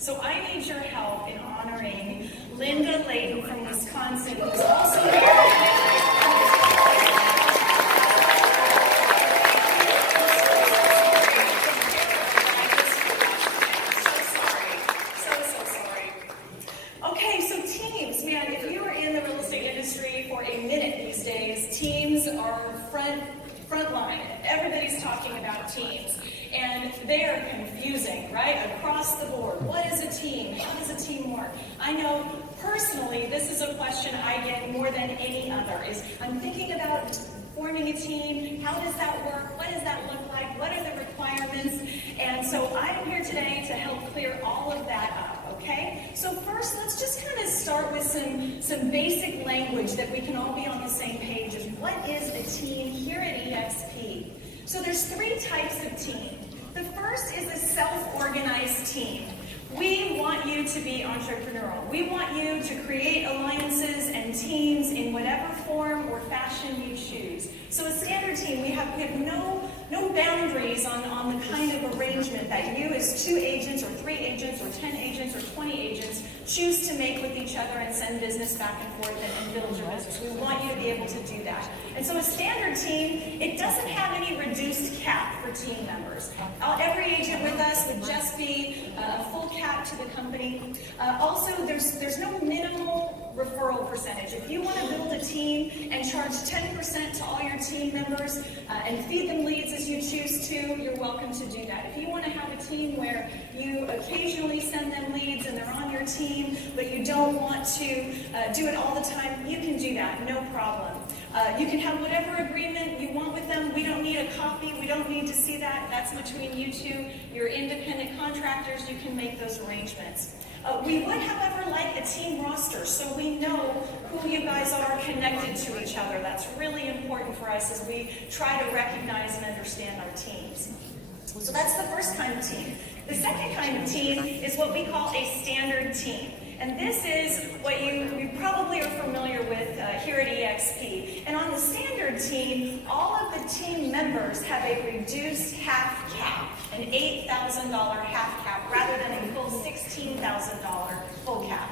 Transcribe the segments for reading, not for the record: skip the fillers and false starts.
So I need your help in honoring Linda Layton from Wisconsin, who's also here. Teams are front line. Everybody's talking about teams, and they are confusing, right? Across the board. What is a team? How does a team work? I know personally, this is a question I get more than any other. Is I'm thinking about forming a team. How does that work? What does that look like? What are the requirements? And so I'm here today to help clear all of that up. Okay? So first, let's just kind of start with some basic language that we can all be on the same page. Is what is a team here at eXp? So there's 3 types of team. The first is a self-organized team. We want you to be entrepreneurial. We want you to create alliances and teams in whatever form or fashion you choose. So a standard team, we have no boundaries on the kind of arrangement that you as 2 agents or 3 agents or 10 agents or 20 agents choose to make with each other and send business back and forth and build your business. We want you to be able to do that. And so a standard team, it doesn't have any reduced cap for team members. Every agent with us would just be a full cap to the company. Also, there's no minimal referral percentage. If you want to build a team and charge 10% to all your team members and feed them leads as you choose to, you're welcome to do that. If you want to have a team where you occasionally send them leads and they're on your team, but you don't want to do it all the time, you can do that, no problem. You can have whatever agreement you want with them. We don't need a copy. We don't need to see that. That's between you two. You're independent contractors. You can make those arrangements. We would, however, like a team roster, so we know who you guys are connected to each other. That's really important for us as we try to recognize and understand our teams. So that's the first kind of team. The second kind of team is what we call a standard team. And this is what you probably are familiar with here at eXp. And on the standard team, all of the team members have a reduced half cap, an $8,000 half cap, rather than a full $16,000 full cap.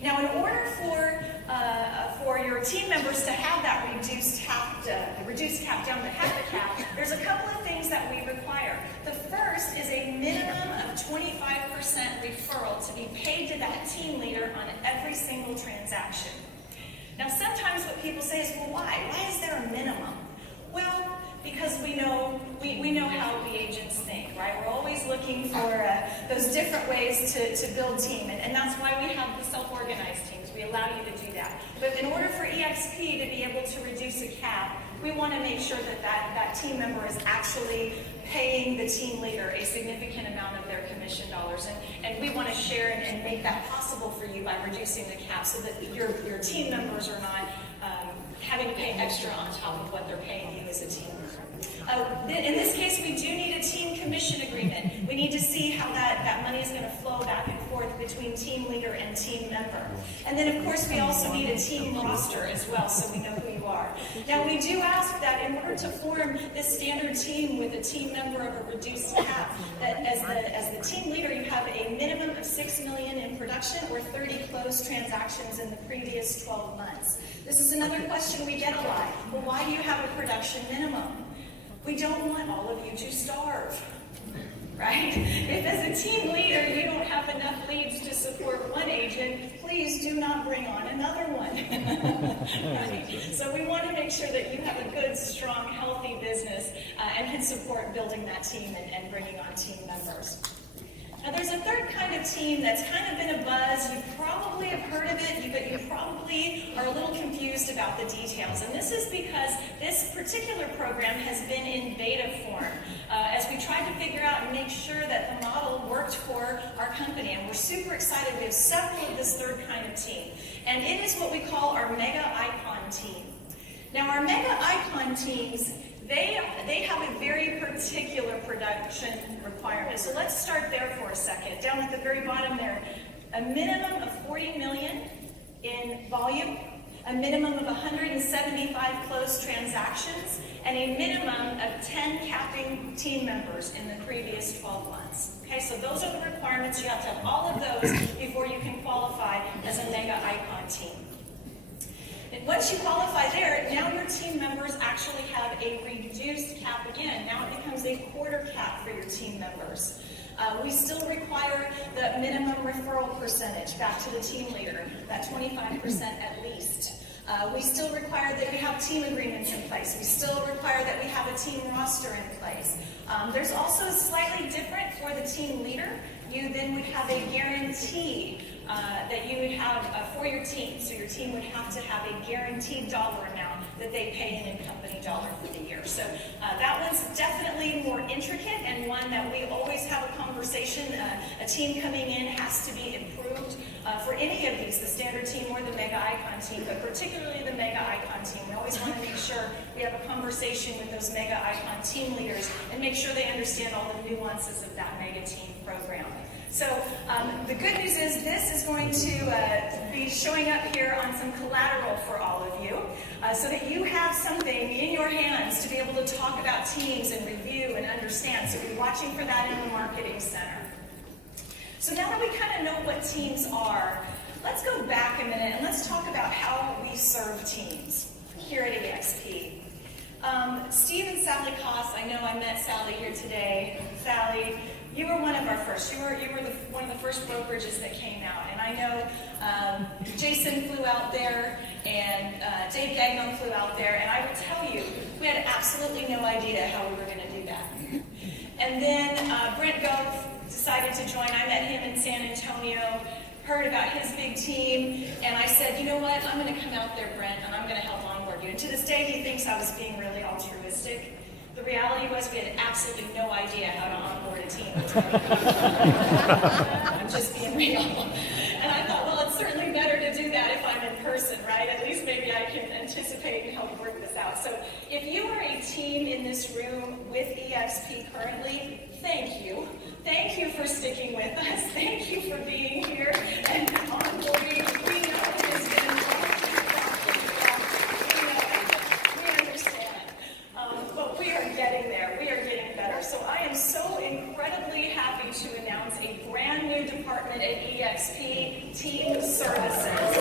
Now, in order for your team members to have that reduced cap down to half the cap, there's a couple of things that we require. The first is a minimum of 25% referral to be paid to that team leader on every single transaction. Now, sometimes what people say is, well, why? Why is there a minimum? Well, because we know how the agents think, right? We're always looking for those different ways to build team, and that's why we have the self-organized teams. We allow you to do that. But in order for eXp to be able to reduce a cap, we want to make sure that team member is actually paying the team leader a significant amount of their commission dollars. And we want to share and make that possible for you by reducing the cap so that your team members are not having to pay extra on top of what they're paying you as a team member. In this case, we do need a team commission agreement. We need to see how that money is going to flow back and forth between team leader and team member. And then, of course, we also need a team roster as well, so we know who you are. Now, we do ask that in order to form this standard team with a team member of a reduced cap, that as the team leader, you have a minimum of $6 million in production or 30 closed transactions in the previous 12 months. This is another question we get a lot. Well, why do you have a production minimum? We don't want all of you to starve, right? If as a team leader you don't have enough leads to support one agent, please do not bring on another one. Right? So we want to make sure that you have a good, strong, healthy business and can support building that team and bringing on team members. Now, there's a third kind of team that's kind of been a buzz. You probably have heard of it, but you probably are a little confused about the details. And this is because this particular program has been in beta form as we tried to figure out and make sure that the model worked for our company. And we're super excited. We have several of this third kind of team. And it is what we call our Mega Icon team. Now, our Mega Icon teams, they have a very particular production requirement. So let's start there for a second. Down at the very bottom there, a minimum of $40 million in volume, a minimum of 175 closed transactions, and a minimum of 10 capping team members in the previous 12 months. Okay, so those are the requirements. You have to have all of those before you can qualify as a mega icon team. And once you qualify there, now your team members actually have a reduced cap again. Now it becomes a quarter cap for your team members. We still require the minimum referral percentage back to the team leader, that 25% at least. We still require that we have team agreements in place. We still require that we have a team roster in place. There's also slightly different for the team leader. You then would have a guarantee that you would have for your team. So your team would have to have a guaranteed dollar amount that they pay in company dollar for the year. So that one's definitely more intricate and one that we always have a conversation. A team coming in has to be improved for any of these, the standard team or the mega icon team, but particularly the mega icon team. We always want to make sure we have a conversation with those mega icon team leaders and make sure they understand all the nuances of that mega team program. So the good news is this is going to be showing up here on some collateral for all of you so that you have something in your hands to be able to talk about teams and review and understand. So be watching for that in the Marketing Center. So now that we kind of know what teams are, let's go back a minute and let's talk about how we serve teams here at eXp. Steve and Sally Koss, I know I met Sally here today. Sally, you were one of our first. You were one of the first brokerages that came out. And I know Jason flew out there and Dave Gagnon flew out there. And I will tell you, we had absolutely no idea how we were going to do that. And then Brent Gove decided to join. I met him in San Antonio, heard about his big team, and I said, you know what, I'm going to come out there, Brent, and I'm going to help onboard you. And to this day, he thinks I was being really altruistic. The reality was we had absolutely no idea how to onboard a team. I'm just being real. And I thought, well, it's certainly better to do that if I'm in person, right? At least maybe I can anticipate and help work this out. So if you are a team in this room with eXp currently, thank you. Thank you for sticking with us. Thank you for being here and onboarding. We know it has been we understand. But we are getting there. We are getting better. So I am so incredibly happy to announce a brand new department at eXp, Team Services.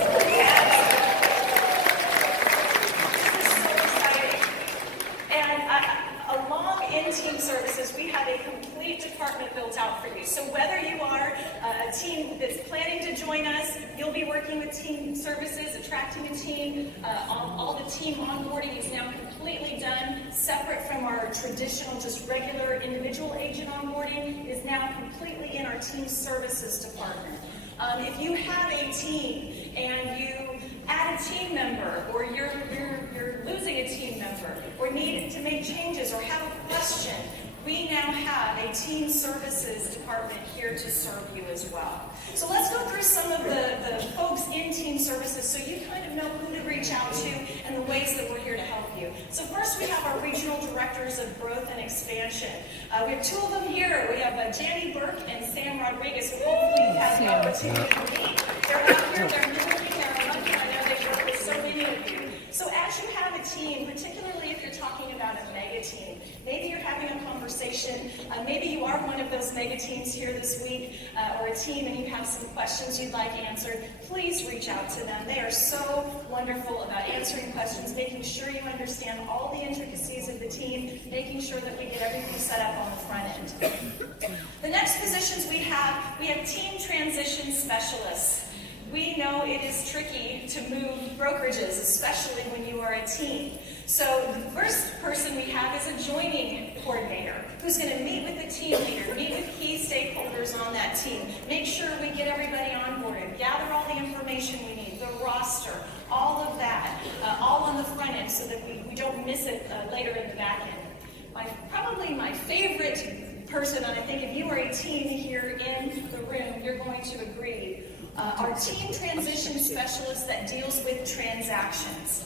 In Team Services, we have a complete department built out for you. So whether you are a team that's planning to join us, you'll be working with Team Services, attracting a team. All the team onboarding is now completely done, separate from our traditional, just regular individual agent onboarding, is now completely in our Team Services department. If you have a team and you add a team member, or you're losing a team member, or need to make changes, or have a question, we now have a Team Services department here to serve you as well. So let's go through some of the folks in Team Services so you kind of know who to reach out to and the ways that we're here to help you. So first we have our Regional Directors of Growth and Expansion. We have two of them here. We have Janny Burke and Sam Rodriguez, who hopefully you've had the opportunity to meet. They're out here, they're moving, they're lucky. I know they work with so many of you. So as you have a team, particularly if you're talking about a mega team, maybe you're having a conversation, maybe you are one of those mega teams here this week, or a team and you have some questions you'd like answered, please reach out to them. They are so wonderful about answering questions, making sure you understand all the intricacies of the team, making sure that we get everything set up on the front end. The next positions we have Team Transition Specialists. We know it is tricky to move brokerages, especially when you are a team. So the first person we have is a joining coordinator who's going to meet with the team leader, meet with key stakeholders on that team, make sure we get everybody onboarded, gather all the information we need, the roster, all of that, all on the front end so that we don't miss it later in the back end. Probably my favorite person, and I think if you are a team here in the room, you're going to agree, our Team Transition Specialist that deals with transactions.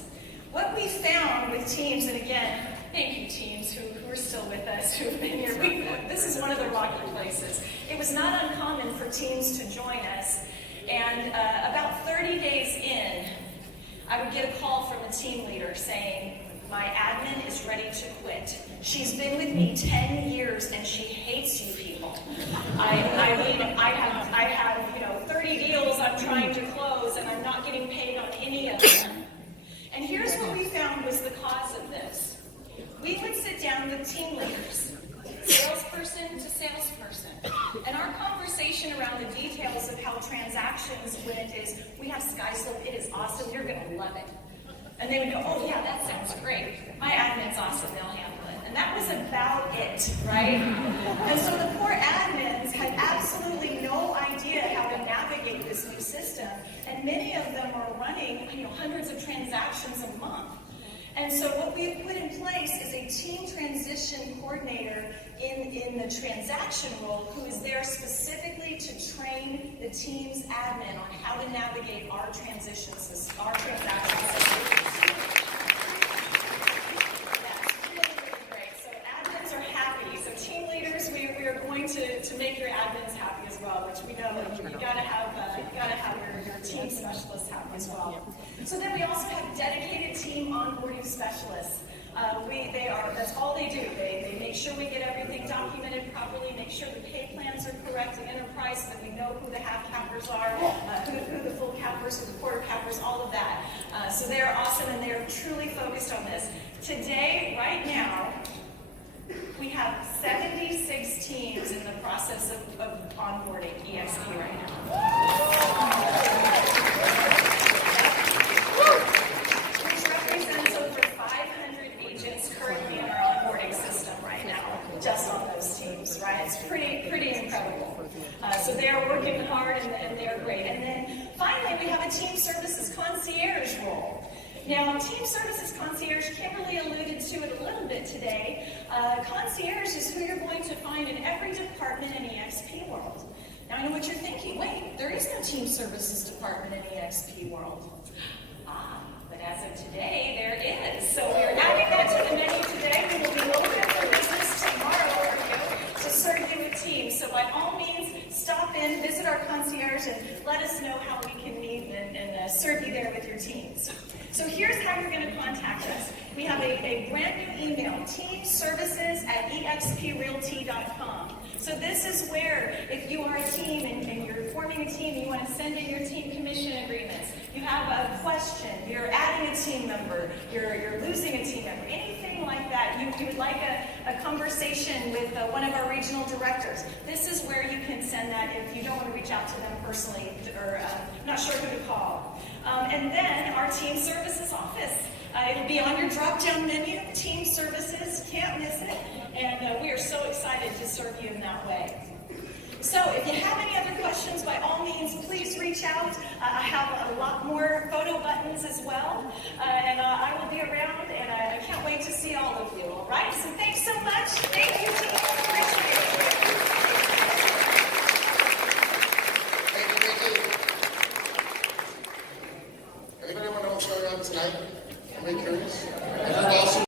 What we found with teams, and again, thank you teams who are still with us, who have been here. This is one of the rocky places. It was not uncommon for teams to join us, and about 30 days in, I would get a call from the team leader saying, my admin is ready to quit. She's been with me 10 years and she hates you people. I have 30 deals I'm trying to close and I'm not getting paid on any of them. And here's what we found was the cause of this. We would sit down with team leaders, salesperson to salesperson, and our conversation around the details of how transactions went is, we have SkySlope, it is awesome, you're going to love it. And they would go, oh yeah, that sounds great. My admin's awesome, they'll handle it. And that was about it, right? And so the poor admins had absolutely no idea how to navigate this new system. And many of them are running hundreds of transactions a month. And so what we've put in place is a team transition coordinator in the transaction role who is there specifically to train the team's admin on how to navigate our transitions, our transaction system. That's really, really great. So admins are happy. So team leaders, we are going to make your admins happy as well, which we know you gotta have your team specialists happy as well. So then we also have dedicated team onboarding specialists. That's all they do. They make sure we get everything documented properly, make sure the pay plans are correct in enterprise so that we know who the half cappers are, who the full cappers, who the quarter cappers, all of that. So they're awesome and they're truly focused on this. Today, right now, we have 76 teams in the process of onboarding eXp right now. Which represents over 500 agents currently in our onboarding system right now, just on those teams, right? It's pretty incredible. So they're working hard and they're great. And then finally, we have a team services concierge role. Now, Team Services Concierge, Kimberly alluded to it a little bit today. Concierge is who you're going to find in every department in eXp world. Now, I know what you're thinking. Wait, there is no Team Services department in eXp world. But as of today, there is. So we're adding that to the menu today. We will be open for business tomorrow to serve you with teams. So by all means, stop in, visit our concierge, and let us know how we can meet and serve you there with your teams. So here's how you're going to contact us. We have a brand new email, teamservices@exprealty.com. So this is where, if you are a team and you're forming a team, you want to send in your team commission agreements, you have a question, you're adding a team member, you're losing a team member, anything like that, you would like a conversation with one of our regional directors, this is where you can send that if you don't want to reach out to them personally or not sure who to call. And then our team services office. It'll be on your drop-down menu, Team Services, can't miss it, and we are so excited to serve you in that way. So if you have any other questions, by all means, please reach out. I have a lot more photo buttons as well, and I will be around, and I can't wait to see all of you, all right? So thanks so much. Thank you.